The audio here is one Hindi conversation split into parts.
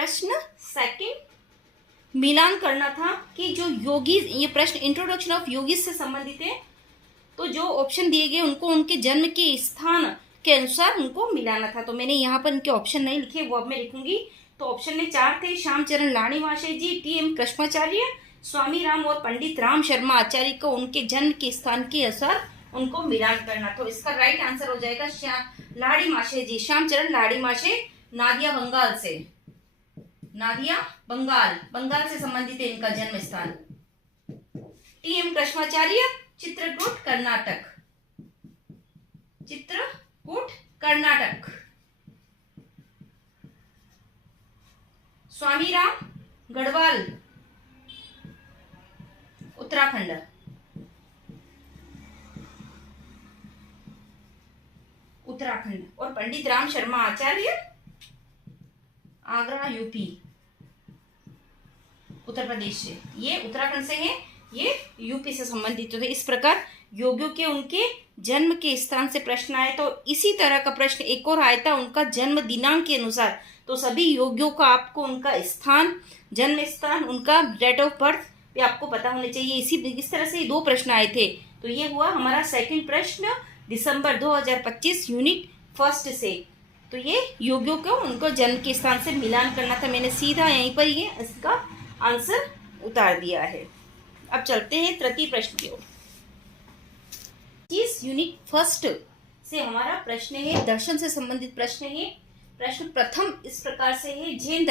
प्रश्न सेकंड मिलान करना था कि जो योगी, ये प्रश्न इंट्रोडक्शन ऑफ योगीज से संबंधित है। तो जो ऑप्शन दिए गए उनको उनके जन्म के स्थान के अनुसार उनको मिलाना था। तो मैंने यहाँ पर इनके ऑप्शन नहीं लिखे, वो अब मैं लिखूंगी। तो ऑप्शन में 4 थे, श्यामचरण लाड़ीवासे जी, टी.एम. कृष्णाचार्य, स्वामी राम और पंडित राम शर्मा आचार्य को उनके जन्म के स्थान के अनुसार उनको मिलान करना। तो इसका राइट आंसर हो जाएगा लाड़ीवासे जी, श्यामचरण लाड़ीवासे, नादिया बंगाल से, नादिया बंगाल से संबंधित है इनका जन्म स्थान। टी.एम. कृष्णाचार्य, चित्रकूट कर्नाटक, चित्रकूट कर्नाटक। स्वामी राम गढ़वाल, उत्तराखंड। और पंडित राम शर्मा आचार्य, आगरा यूपी, उत्तर प्रदेश से। ये उत्तराखंड से है, ये यूपी से संबंधित थे। इस प्रकार योगियों के उनके जन्म के स्थान से प्रश्न आए। तो इसी तरह का प्रश्न एक और आया था उनका जन्म दिनांक के अनुसार। तो सभी योगियों का आपको उनका स्थान, जन्म स्थान, उनका डेट ऑफ बर्थ भी आपको पता होने चाहिए। इस तरह से 2 प्रश्न आए थे। तो ये हुआ हमारा सेकंड प्रश्न दिसंबर 2025 यूनिट 1 से। तो ये योगियों को उनको जन्म के स्थान से मिलान करना था। मैंने सीधा यहीं पर ये इसका आंसर उतार दिया है। अब चलते हैं तृतीय प्रश्न की ओर। इस यूनिट 1 से हमारा प्रश्न है, दर्शन से संबंधित प्रश्न है। प्रश्न प्रथम इस प्रकार से है, जैन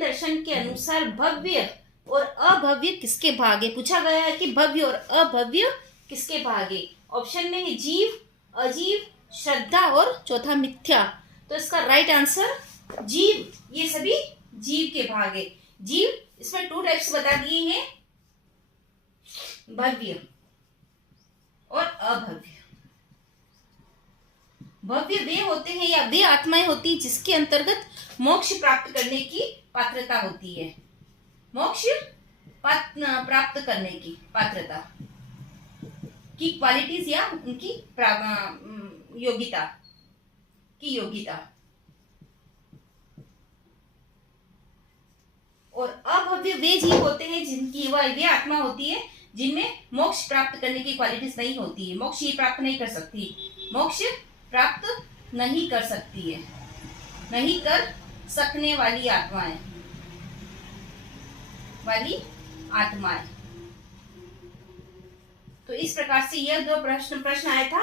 दर्शन के अनुसार भव्य और अभव्य किसके भाग है। पूछा गया है कि भव्य और अभव्य किसके भाग है। ऑप्शन में है जीव, अजीव, श्रद्धा और चौथा मिथ्या। तो इसका राइट आंसर जीव, ये सभी जीव के भाग है। जीव, इसमें 2 टाइप्स बता दिए हैं, भव्य और अभव्य। भव्य वे होते हैं या वे आत्माएं होती हैं जिसके अंतर्गत मोक्ष प्राप्त करने की पात्रता होती है। मोक्ष प्राप्त करने की पात्रता की क्वालिटीज या उनकी योग्यता की योग्यता। और अभव्य वे जीव होते हैं जिनकी वे आत्मा होती है जिनमें मोक्ष प्राप्त करने की क्वालिटीज नहीं होती है। मोक्ष ही प्राप्त नहीं कर सकती, मोक्ष प्राप्त नहीं कर सकती है, नहीं कर सकने वाली आत्माएं, तो इस प्रकार से यह 2 प्रश्न आया था।